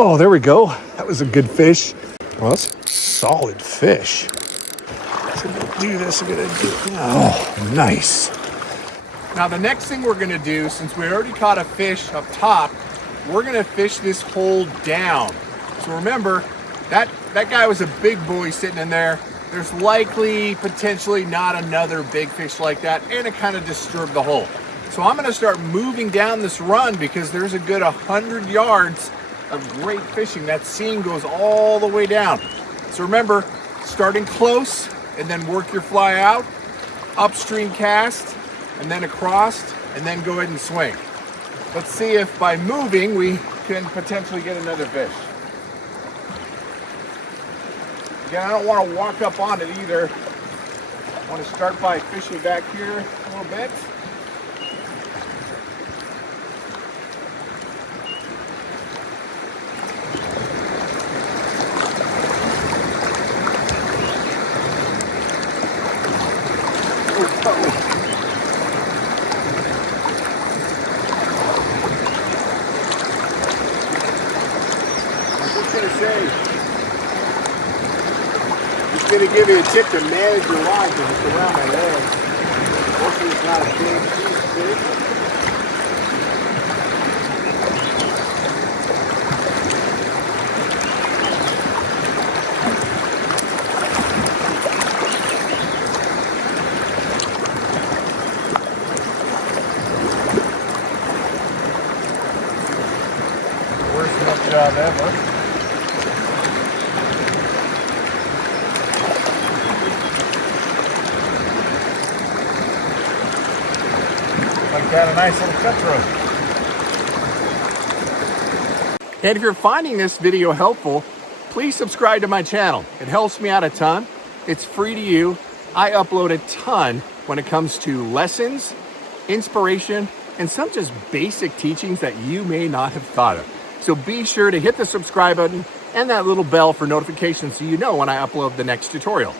Oh, there we go. That was a good fish. Well, that's a solid fish. So I'm gonna do this, oh, nice. Now the next thing we're gonna do, since we already caught a fish up top, we're gonna fish this hole down. So remember, that guy was a big boy sitting in there. There's likely, potentially not another big fish like that, and it kind of disturbed the hole. So I'm gonna start moving down this run because there's a good 100 yards of great fishing. That seam goes all the way down. So remember, starting close and then work your fly out, upstream cast, and then across, and then go ahead and swing. Let's see if by moving we can potentially get another fish. Again, I don't want to walk up on it either. I want to start by fishing back here a little bit. I'm going to give you a tip to manage your line because it's around my legs. Hopefully it's not a big fish. Worst hook job ever. Got a nice little cutthroat. And if you're finding this video helpful, please subscribe to my channel. It helps me out a ton. It's free to you. I upload a ton when it comes to lessons, inspiration, and some just basic teachings that you may not have thought of. So be sure to hit the subscribe button and that little bell for notifications so you know when I upload the next tutorial.